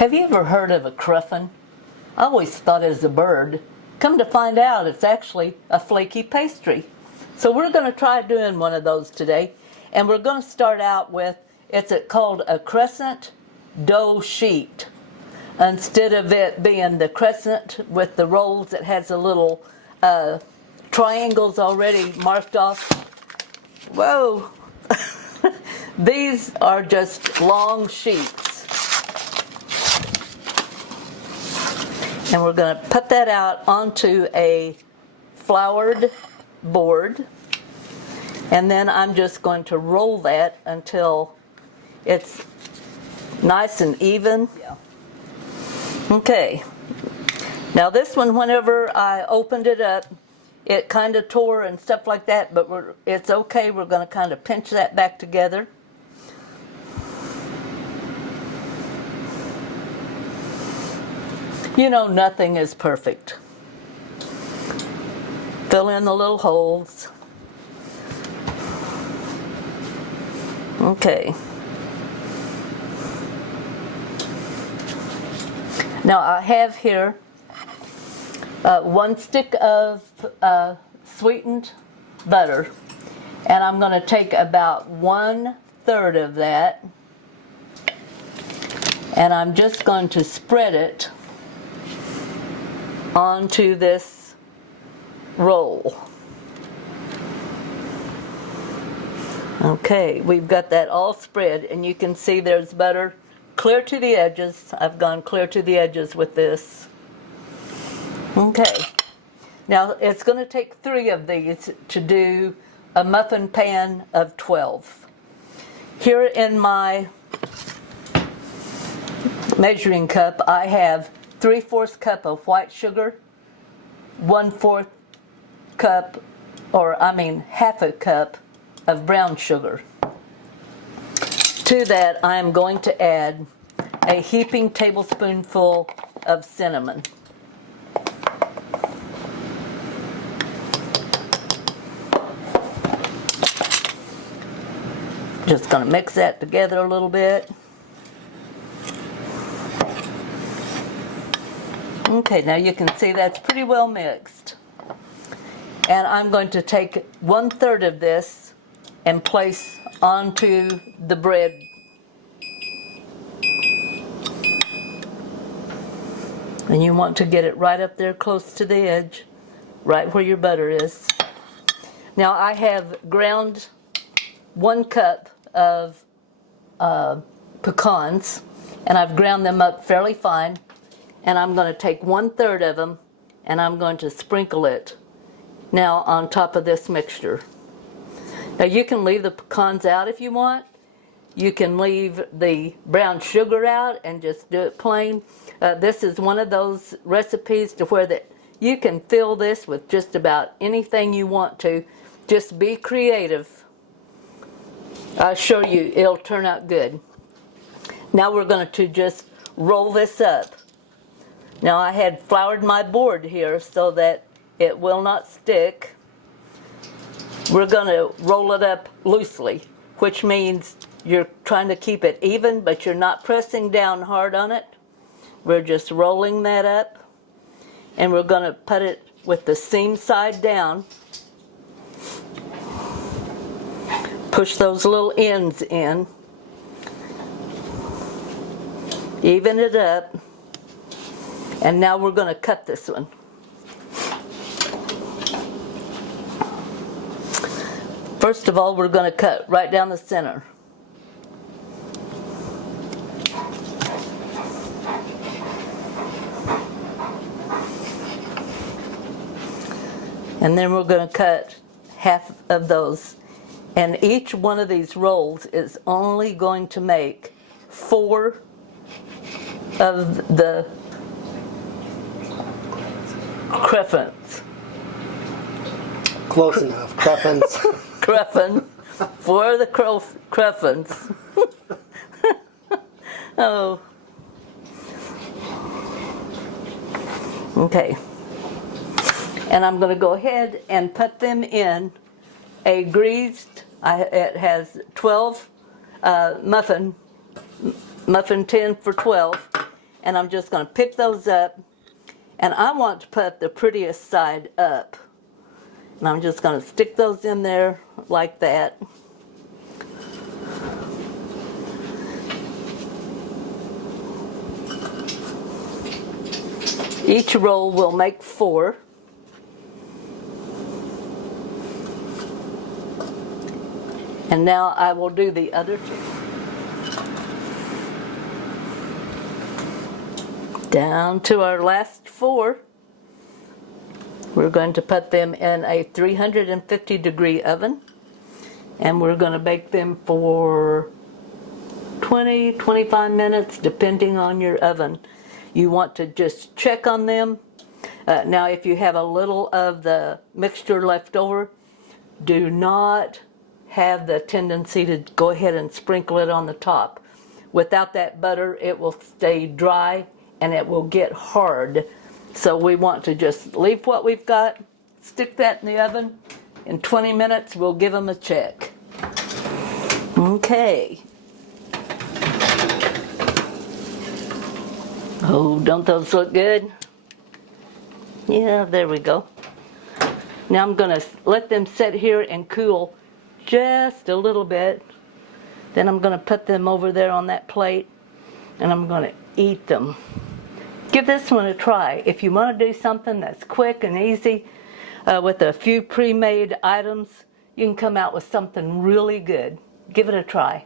Have you ever heard of a cruffin? I always thought it was a bird. Come to find out, it's actually a flaky pastry. So we're going to try doing one of those today. And we're going to start out with, it's called a crescent dough sheet. Instead of it being the crescent with the rolls, it has a little triangles already marked off. Whoa! These are just long sheets. And we're going to put that out onto a floured board. And then I'm just going to roll that until it's nice and even. Yeah. Okay. Now this one, whenever I opened it up, it kind of tore and stuff like that, but it's okay. We're going to kind of pinch that back together. You know, nothing is perfect. Fill in the little holes. Okay. Now I have here 1 stick of sweetened butter, and I'm going to take about 1/3 of that, and I'm just going to spread it onto this roll. Okay, we've got that all spread, and you can see there's butter clear to the edges. I've gone clear to the edges with this. Okay, now it's going to take 3 of these to do a muffin pan of 12. Here in my measuring cup, I have 3/4 cup of white sugar, 1/4 cup, half a cup of brown sugar. To that, I am going to add a heaping tablespoonful of cinnamon. Just going to mix that together a little bit. Okay, now you can see that's pretty well mixed. And I'm going to take 1/3 of this and place onto the bread. And you want to get it right up there close to the edge, right where your butter is. Now I have ground 1 cup of pecans, and I've ground them up fairly fine. And I'm going to take 1/3 of them, and I'm going to sprinkle it now on top of this mixture. Now you can leave the pecans out if you want. You can leave the brown sugar out and just do it plain. This is one of those recipes to where you can fill this with just about anything you want to. Just be creative. I assure you it'll turn out good. Now we're going to just roll this up. Now I had floured my board here so that it will not stick. We're going to roll it up loosely, which means you're trying to keep it even, but you're not pressing down hard on it. We're just rolling that up, and we're going to put it with the seam side down. Push those little ends in. Even it up. And now we're going to cut this one. First of all, we're going to cut right down the center. And then we're going to cut half of those. And each one of these rolls is only going to make 4 of the cruffins. Close enough. Cruffins. Cruffin. 4 of the cruffins. Oh. Okay. And I'm going to go ahead and put them in a greased, it has 12 muffin tin for 12, and I'm just going to pick those up, and I want to put the prettiest side up. And I'm just going to stick those in there like that. Each roll will make 4. And now I will do the other 2. Down to our last 4. We're going to put them in a 350-degree oven, and we're going to bake them for 20-25 minutes depending on your oven. You want to just check on them. Now if you have a little of the mixture left over, do not have the tendency to go ahead and sprinkle it on the top. Without that butter, it will stay dry and it will get hard. So we want to just leave what we've got, stick that in the oven. In 20 minutes, we'll give them a check. Okay. Oh, don't those look good? Yeah, there we go. Now I'm going to let them sit here and cool just a little bit. Then I'm going to put them over there on that plate, and I'm going to eat them. Give this one a try. If you want to do something that's quick and easy with a few pre-made items, you can come out with something really good. Give it a try.